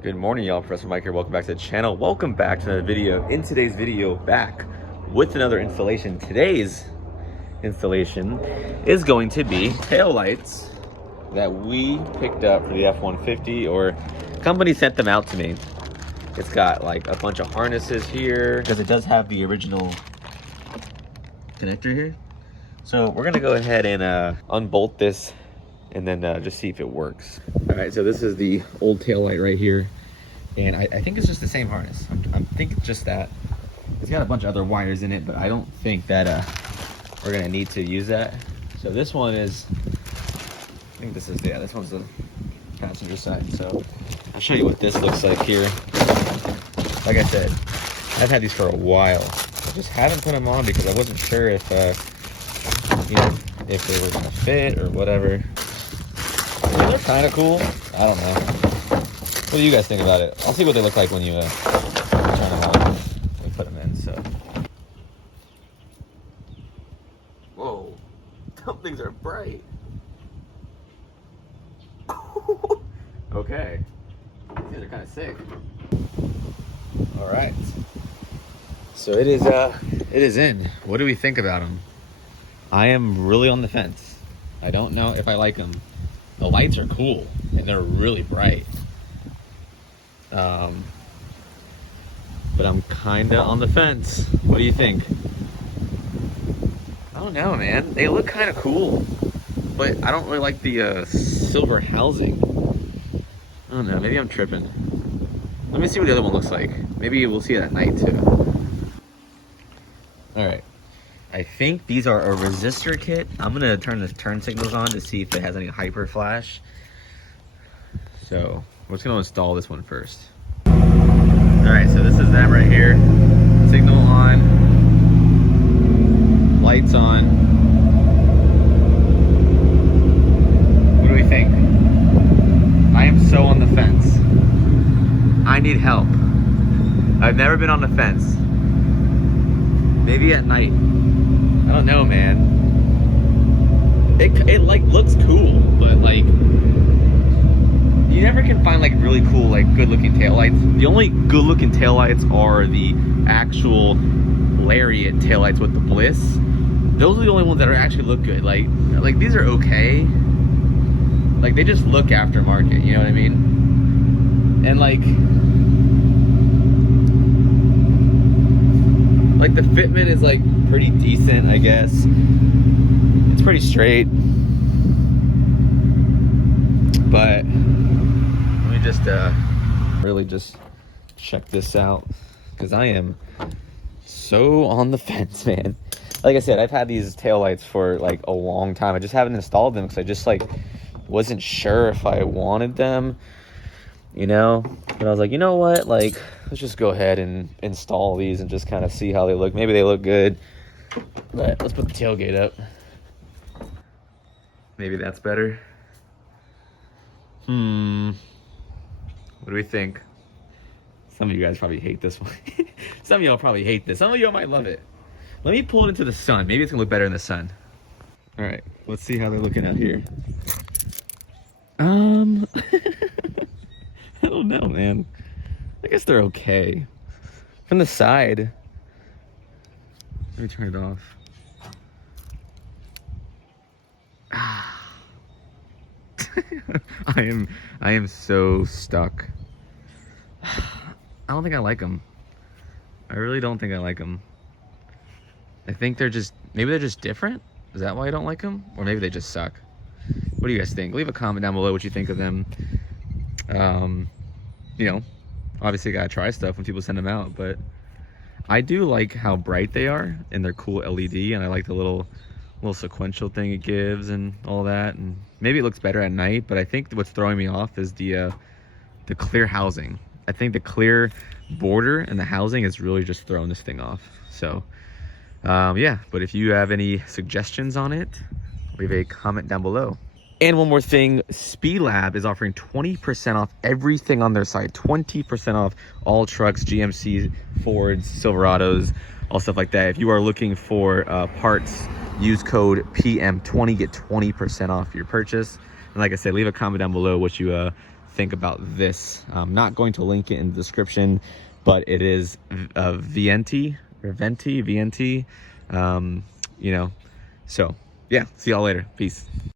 Good morning, y'all. Professor Mike here. Welcome back to the channel. Welcome back to another video. In today's video, back with another installation. Today's installation is going to be tail lights that we picked up for the F150, or company sent them out to me. It's got like a bunch of harnesses here because it does have the original connector here. So we're gonna go ahead and unbolt this and then just see if it works. All right, so this is the old tail light right here. And I think it's just the same harness. I think it's just that. It's got a bunch of other wires in it, but I don't think that we're gonna need to use that. So this one is, I think this is, yeah, this one's the passenger side. So I'll show you what this looks like here. Like I said, I've had these for a while. I just haven't put them on because I wasn't sure if, you know, if they were gonna fit or whatever. I mean, they're kind of cool. I don't know. What do you guys think about it? I'll see what they look like when you turn them on and put them in. So, whoa, those things are bright. Okay, these are kind of sick. All right, so it is in. What do we think about them? I am really on the fence. I don't know if I like them. The lights are cool and they're really bright. But I'm kind of on the fence. What do you think? I don't know, man. They look kind of cool, but I don't really like the silver housing. I don't know. Maybe I'm tripping. Let me see what the other one looks like. Maybe we'll see it at night too. All right. I think these are a resistor kit. I'm gonna turn the turn signals on to see if it has any hyper flash. So we're just gonna install this one first. All right, so this is them right here. Signal on, lights on. What do we think? I am so on the fence. I need help. I've never been on the fence. Maybe at night. I don't know, man. It like looks cool, but like you never can find like really cool, like good looking taillights. The only good looking taillights are the actual Lariat taillights with the bliss. Those are the only ones that are actually look good. Like these are okay. Like they just look aftermarket, you know what I mean? And like the fitment is like pretty decent, I guess. It's pretty straight. But let me just really just check this out, because I am so on the fence, man. Like I said, I've had these taillights for like a long time. I just haven't installed them because I just like wasn't sure if I wanted them, you know. But I was like, you know what, like let's just go ahead and install these and just kind of see how they look. Maybe they look good, but let's put the tailgate up. Maybe that's better. What do we think? Some of you guys probably hate this one. Some of y'all probably hate this. Some of y'all might love it. Let me pull it into the sun. Maybe it's gonna look better in the sun. All right, let's see how they're looking out here. I don't know, man. I guess they're okay. From the side. Let me turn it off. I am so stuck. I don't think I like them. I really don't think I like them. I think they're just, maybe they're just different. Is that why I don't like them? Or maybe they just suck. What do you guys think? Leave a comment down below what you think of them. You know, obviously gotta try stuff when people send them out, but I do like how bright they are and they're cool LED, and I like the little sequential thing it gives and all that. And maybe it looks better at night, but I think what's throwing me off is the clear housing. I think the clear border and the housing is really just throwing this thing off. So yeah, but if you have any suggestions on it, leave a comment down below. And one more thing, Speed Lab is offering 20% off everything on their site. 20% off all trucks, GMC, Fords, Silverados, all stuff like that. If you are looking for parts, use code PM20, get 20% off your purchase. And like I said, leave a comment down below what you think about this. I'm not going to link it in the description, but it is Venti, you know. So yeah, see y'all later. Peace.